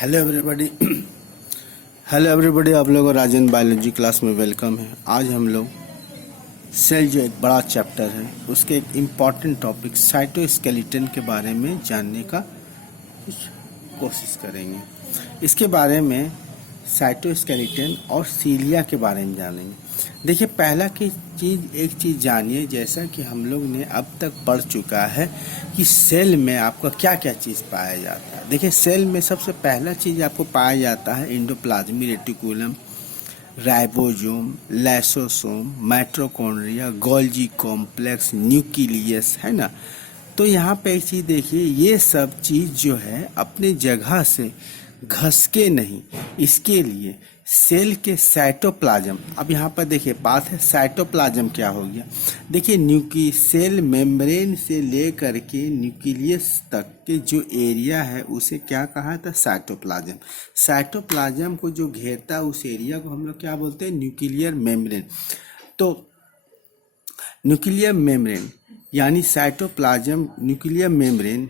Hello everybody. Hello everybody, आप लोगों को राजन बायोलॉजी क्लास में वेलकम है। आज हम लोग सेल जो एक बड़ा चैप्टर है उसके एक इम्पॉर्टेंट टॉपिक साइटोस्केलेटन के बारे में जानने का कुछ कोशिश करेंगे। इसके बारे में साइटोस्केलेटन और सीलिया के बारे में जानेंगे। देखिए, पहला की एक चीज़ जानिए, जैसा कि हम लोग ने अब तक पढ़ चुका है कि सेल में आपका क्या क्या चीज़ पाया जाता है। देखिए, सेल में सबसे पहला चीज़ आपको पाया जाता है endoplasmic reticulum, ribosome, lysosome, mitochondria, Golgi complex, nucleus, है ना। तो यहाँ पे एक चीज़ देखिए, ये सब चीज़ जो है अपनी जगह से घसके नहीं, इसके लिए सेल के साइटोप्लाज्म, अब यहाँ पर देखिए बात है साइटोप्लाज्म क्या हो गया। देखिए, सेल मेम्ब्रेन से लेकर के न्यूक्लियस तक के जो एरिया है उसे क्या कहा था, साइटोप्लाज्म। साइटोप्लाज्म को जो घेरता है उस एरिया को हम लोग क्या बोलते हैं, न्यूक्लियर मेम्ब्रेन। तो न्यूक्लियर मेम्ब्रेन यानी साइटोप्लाज्म, न्यूक्लियर मेम्ब्रेन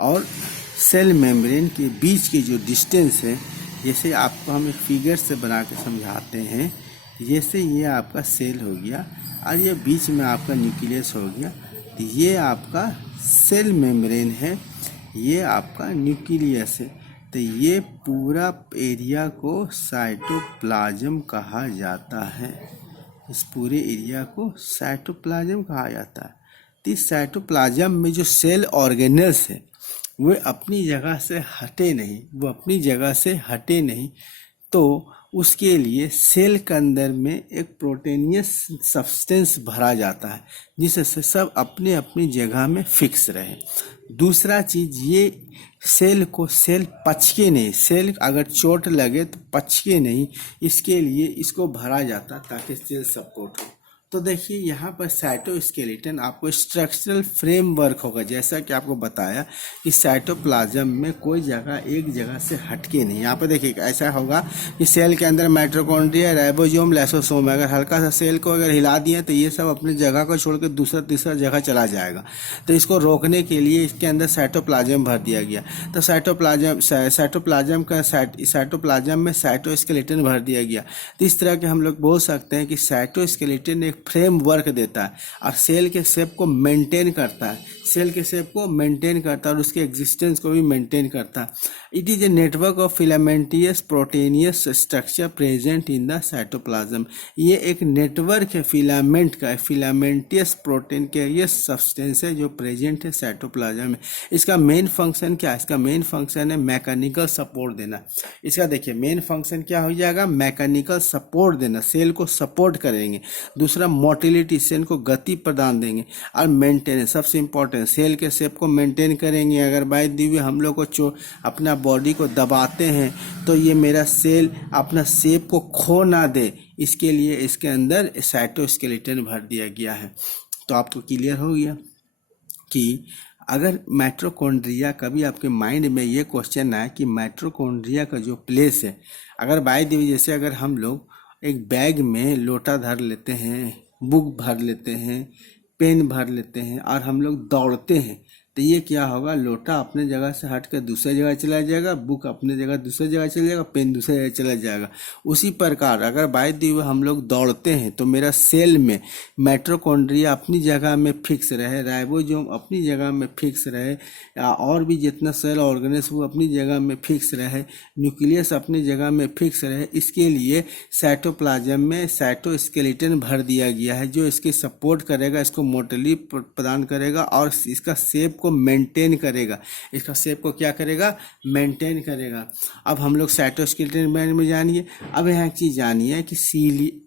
और सेल मेम्ब्रेन के बीच की जो डिस्टेंस है, जैसे आपको हम एक फिगर से बना के समझाते हैं, जैसे ये आपका सेल हो गया और ये बीच में आपका न्यूक्लियस हो गया, तो ये आपका सेल मेम्ब्रेन है, ये आपका न्यूक्लियस है। तो ये पूरा एरिया को साइटोप्लाज्म कहा जाता है। इस पूरे एरिया को साइटोप्लाज्म कहा जाता है। तो इस साइटोप्लाज्म में जो सेल ऑर्गेनल्स है वो अपनी जगह से हटे नहीं, तो उसके लिए सेल के अंदर में एक प्रोटीनियस सब्सटेंस भरा जाता है जिससे सब अपने अपनी जगह में फिक्स रहे। दूसरा चीज़, ये सेल पचके नहीं, सेल अगर चोट लगे तो पचके नहीं, इसके लिए इसको भरा जाता ताकि सेल सपोर्ट हो। तो देखिए, यहाँ पर साइटोस्केलेटन आपको स्ट्रक्चरल फ्रेमवर्क होगा, जैसा कि आपको बताया कि साइटोप्लाज्म में कोई जगह एक जगह से हटके नहीं। यहाँ पर देखिए ऐसा होगा कि सेल के अंदर माइटोकॉन्ड्रिया, राइबोसोम, लाइसोसोम, अगर हल्का सा सेल को अगर हिला दिए तो ये सब अपनी जगह को छोड़ के दूसरा तीसरा जगह चला जाएगा। तो इसको रोकने के लिए इसके अंदर साइटोप्लाज्म भर दिया गया। तो साइटोप्लाज्म में साइटोस्केलेटन भर दिया गया। तो इस तरह के हम लोग बोल सकते हैं कि साइटोस्केलेटन एक फ्रेमवर्क देता है और सेल के शेप को मेंटेन करता है, और उसके एग्जिस्टेंस को भी मेंटेन करता है। It is a network of filamentous proteinaceous structure present in the cytoplasm. ये एक नेटवर्क है फिलामेंट का, फिलामेंटियस प्रोटीन के ये सब्सटेंस है जो प्रेजेंट है साइटोप्लाज्म में। इसका मेन फंक्शन क्या है? इसका मेन फंक्शन है मैकेनिकल सपोर्ट देना। इसका देखिए मेन फंक्शन क्या हो जाएगा, मैकेनिकल सपोर्ट देना, सेल को सपोर्ट करेंगे। दूसरा मोटिलिटी, सेल को गति प्रदान देंगे। और मेंटेनेंस, सबसे इंपॉर्टेंट, सेल के शेप को मेंटेन करेंगे। अगर बाय दी हुई हम लोग को अपना बॉडी को दबाते हैं तो ये मेरा सेल अपना शेप को खो ना दे, इसके लिए इसके अंदर साइटोस्केलेटन भर दिया गया है। तो आपको क्लियर हो गया कि अगर माइटोकॉन्ड्रिया, कभी आपके माइंड में ये क्वेश्चन आए कि माइटोकॉन्ड्रिया का जो प्लेस है, अगर बाय दी हुई जैसे अगर हम लोग एक बैग में लोटा धर लेते हैं, बुक भर लेते हैं, पेन भर लेते हैं और हम लोग दौड़ते हैं, तो ये क्या होगा, लोटा अपने जगह से हट कर दूसरी जगह चला जाएगा, बुक अपने जगह दूसरी जगह चला जाएगा, पेन दूसरी जगह चला जाएगा। उसी प्रकार अगर बाय दी हुए हम लोग दौड़ते हैं तो मेरा सेल में माइटोकॉन्ड्रिया अपनी जगह में फिक्स रहे, राइबोसोम अपनी जगह में फिक्स रहे, और भी जितना सेल ऑर्गेनल्स वो अपनी जगह में फिक्स रहे, न्यूक्लियस अपनी जगह में फिक्स रहे, इसके लिए साइटोप्लाज्म में साइटोस्केलेटन भर दिया गया है जो इसकी सपोर्ट करेगा, इसको मोटिलिटी प्रदान करेगा और इसका शेप को मेंटेन करेगा। इसका शेप को क्या करेगा, मेंटेन करेगा। अब हम लोग साइटोस्केलेटन बारे में जानिए। अब यहाँ एक चीज़ जानिए कि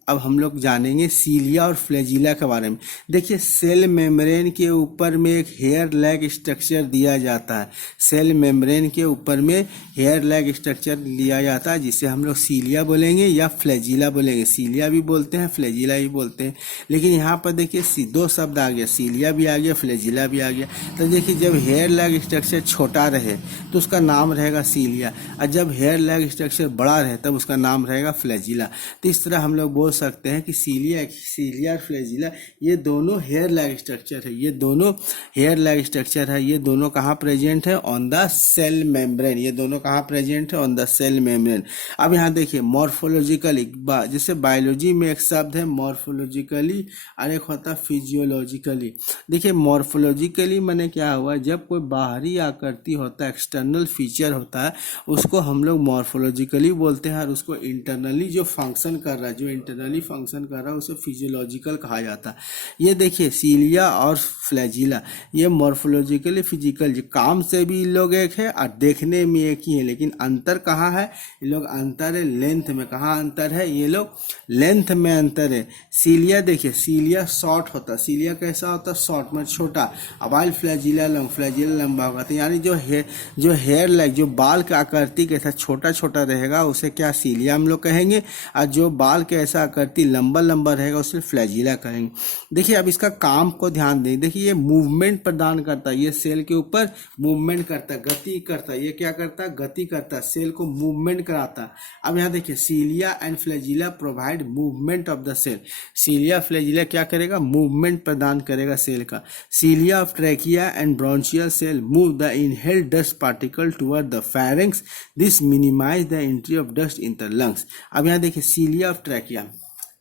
अब हम लोग जानेंगे सीलिया और फ्लैजिला के बारे में। देखिए, सेल मेम्ब्रेन के ऊपर में एक हेयर लैग स्ट्रक्चर दिया जाता है, सेल मेम्ब्रेन के ऊपर में हेयर लैग स्ट्रक्चर दिया जाता है जिसे हम लोग सीलिया बोलेंगे या फ्लैजिला बोलेंगे। सीलिया भी बोलते हैं, फ्लैजिला भी बोलते हैं, लेकिन यहाँ पर देखिए दो शब्द आ गया, सीलिया भी आ गया, फ्लैजिला भी आ गया। तो देखिए, जब हेयर लैग स्ट्रक्चर छोटा रहे तो उसका नाम रहेगा सीलिया, और जब हेयर लैग स्ट्रक्चर बड़ा रहे तब उसका नाम रहेगा फ्लैजिला। तो इस तरह हम लोग बोल सकते हैं कि सीलिया और फ्लैजिला ये दोनों हेयर लाइक स्ट्रक्चर है, ये दोनों हेयर लाइक स्ट्रक्चर है। ये दोनों कहाँ प्रेजेंट है? On the cell membrane. ये दोनों कहाँ प्रेजेंट है? On the cell membrane. अब यहाँ देखिए मॉर्फोलॉजिकली, जैसे बायोलॉजी में एक शब्द है मॉर्फोलॉजिकली और एक होता है फिजियोलॉजिकली। देखिए मॉर्फोलॉजिकली माने क्या हुआ, जब कोई बाहरी आकृति होता है, एक्सटर्नल फीचर होता है, उसको हम लोग मॉर्फोलॉजिकली बोलते हैं। और उसको इंटरनली जो फंक्शन कर रहा है, जो इंटरनली फंक्शन कर रहा है, उसे फिजियोलॉजिकल कहा जाता है। ये देखिए सीलिया और फ्लैजिला ये मॉर्फोलॉजिकली फिजिकल काम से भी इन लोग एक है और देखने में एक ही है, लेकिन अंतर कहाँ है? ये लोग अंतर है लेंथ में। कहाँ अंतर है? ये लोग लेंथ में अंतर है। सीलिया देखिए, सीलिया शॉर्ट होता है। सीलिया कैसा होता है? शॉर्ट में छोटा। अब वाइल फ्लैजिला लंबा होगा। तो यानी जो हेयर लाइक, जो बाल का आकृति कैसा छोटा छोटा रहेगा उसे क्या सीलिया हम लोग कहेंगे, और जो बाल के ऐसा आकृति लंबा लंबा रहेगा उसे फ्लैजिला कहेंगे। देखिए अब इसका काम को ध्यान दें। देखिए ये मूवमेंट प्रदान करता है, ये सेल के ऊपर मूवमेंट करता है, गति करता है। ये क्या करता है? गति करता है, सेल को मूवमेंट कराता है। अब यहाँ देखिए cilia and flagella provide movement of the cell. Cilia flagella क्या करेगा? मूवमेंट प्रदान करेगा सेल का। Cilia of trachea and bronchial cell move the inhaled dust particle toward the pharynx, this minimize the entry of dust in the lungs. अब यहाँ देखिए cilia of trachea,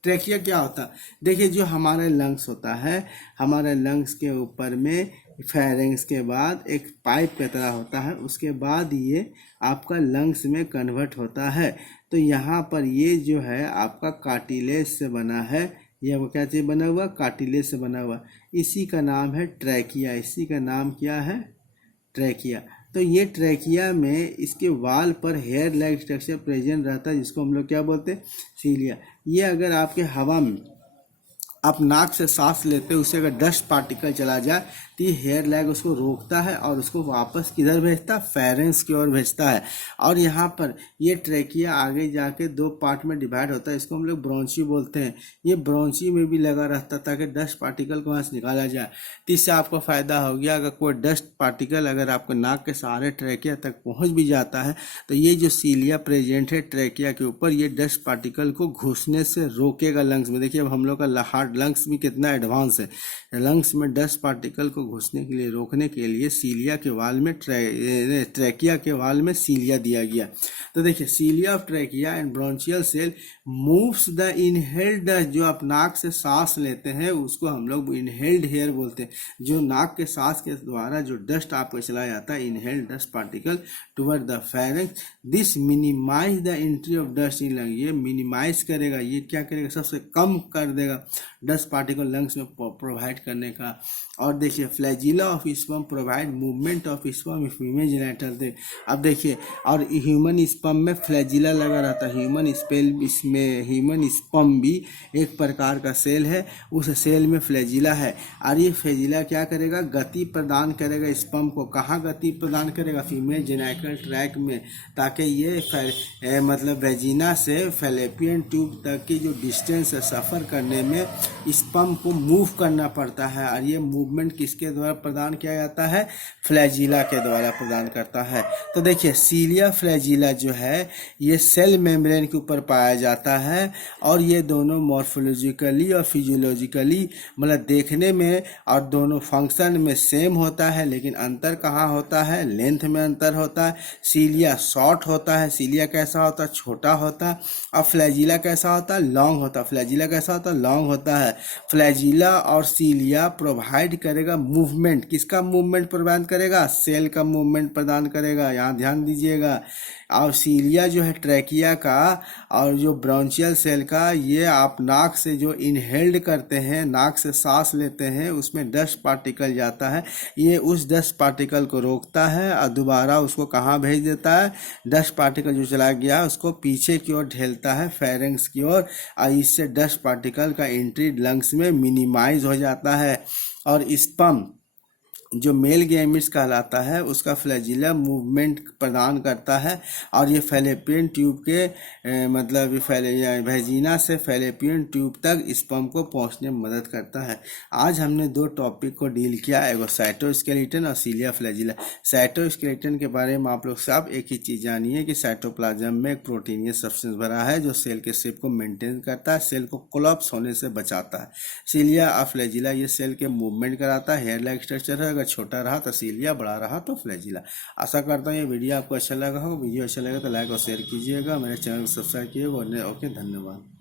trachea क्या होता है? देखिए जो हमारे लंग्स होता है, हमारे लंग्स के ऊपर में फेरिंग्स के बाद एक पाइप की तरह होता है, उसके बाद ये आपका लंग्स में कन्वर्ट होता है। तो यहाँ पर ये जो है आपका कार्टिलेज से बना है। ये वो क्या चीज़ बना हुआ? कार्टिलेज से बना हुआ। इसी का नाम है ट्रैकिया। इसी का नाम क्या है? ट्रैकिया। तो ये ट्रैकिया में इसके वाल पर हेयर लाइक स्ट्रक्चर प्रेजेंट रहता है, जिसको हम लोग क्या बोलते हैं? सीलिया। ये अगर आपके हवा में आप नाक से सांस लेते हो, उससे अगर डस्ट पार्टिकल चला जाए तो ये हेयर लैग उसको रोकता है और उसको वापस किधर भेजता है? फेरेंस की ओर भेजता है। और यहाँ पर ये ट्रैकिया आगे जाके दो पार्ट में डिवाइड होता है, इसको हम लोग ब्रोंची बोलते हैं। ये ब्रोंची में भी लगा रहता है ताकि डस्ट पार्टिकल को वहाँ से निकाला जाए। तो इससे आपको फ़ायदा हो गया, अगर कोई डस्ट पार्टिकल अगर आपके नाक के सहारे ट्रैकिया तक पहुँच भी जाता है तो ये जो सीलिया प्रेजेंट है ट्रैकिया के ऊपर, ये डस्ट पार्टिकल को घुसने से रोकेगा लंग्स में। देखिए अब हम लोग का हार्ट लंग्स भी कितना एडवांस है। लंग्स में डस्ट पार्टिकल को घुसने के लिए, रोकने के लिए सीलिया के वाल में ट्रैकिया के वाल में सीलिया दिया गया। तो देखिए cilia of trachea and bronchial cell moves the inhaled dust. जो आप नाक से सांस लेते हैं उसको हम लोग इनहेल्ड हेयर बोलते हैं। जो नाक के सांस के द्वारा जो डस्ट आपको चला जाता है, inhaled dust particle toward the pharynx, this minimize the entry of dust in lung. ये मिनिमाइज करेगा, ये क्या करेगा? सबसे कम कर देगा डस्ट पार्टिकल लंग्स में प्रोवाइड करने का। और देखिए flagella of sperm provide movement of sperm female genital थे। अब देखिए और ह्यूमन स्पर्म में फ्लैजिला लगा रहता है। ह्यूमन स्पर्म भी एक प्रकार का सेल है, उस सेल में फ्लैजिला है। और ये फ्लैजिला क्या करेगा? गति प्रदान करेगा स्पर्म को। कहाँ गति प्रदान करेगा? फीमेल जेनिटल ट्रैक में, ताकि ये मतलब वेजिना से फैलोपियन ट्यूब तक की जो डिस्टेंस है सफ़र करने में स्पर्म को मूव करना पड़ता है। और ये मूवमेंट किसके द्वारा प्रदान किया जाता है? फ्लैजिला के द्वारा प्रदान करता है। तो देखिए सीलिया फ्लैजिला जो है ये सेल मेम्ब्रेन के ऊपर पाया जाता है। और ये दोनों मॉर्फोलॉजिकली और फिजियोलॉजिकली मतलब देखने में और दोनों फंक्शन में सेम होता है, लेकिन अंतर कहाँ होता है? लेंथ में अंतर होता है। सीलिया शॉर्ट होता है, सीलिया कैसा होता है? छोटा होता है। और फ्लैजिला कैसा होता है? लॉन्ग होता है। फ्लैजिला कैसा होता है? लॉन्ग होता है। फ्लैजिला और सीलिया प्रोवाइड करेगा मूवमेंट। किसका मूवमेंट प्रदान करेगा? सेल का मूवमेंट प्रदान करेगा। यहाँ ध्यान दीजिएगा। और सीलिया जो है ट्रैकिया का और जो ब्रोंचियल सेल का, ये आप नाक से जो इनहेल्ड करते हैं, नाक से सांस लेते हैं, उसमें डस्ट पार्टिकल जाता है। ये उस डस्ट पार्टिकल को रोकता है और दोबारा उसको कहाँ भेज देता है? डस्ट पार्टिकल जो चला गया उसको पीछे की ओर ढेलता है, फेरिंक्स की ओर। और इससे डस्ट पार्टिकल का एंट्री लंग्स में मिनिमाइज हो जाता है। और जो मेल गैमेट्स कहलाता है उसका फ्लैजिला मूवमेंट प्रदान करता है और ये फैलोपियन ट्यूब के मतलब वैजिना से फैलोपियन ट्यूब तक स्पर्म को पहुंचने में मदद करता है। आज हमने दो टॉपिक को डील किया, एगो साइटोस्केलेटन और सीलिया फ्लैजिला। साइटोस्केलेटन के बारे में आप लोग सब एक ही चीज़ जानिए कि साइटोप्लाज्म में एक प्रोटीनियस सब्सटेंस भरा है जो सेल के शेप को मेंटेन करता है, सेल को कोलैप्स होने से बचाता है। सीलिया और फ्लैजिला ये सेल के मूवमेंट कराता है। हेयर लाइक स्ट्रक्चर है, अगर छोटा रहा तो सीलिया, बड़ा रहा तो फ्लैजिला। आशा करता हूँ ये वीडियो आपको अच्छा लगा हो। वीडियो अच्छा लगा तो लाइक और शेयर कीजिएगा, मेरे चैनल को सब्सक्राइब कीजिएगा। ओके, धन्यवाद।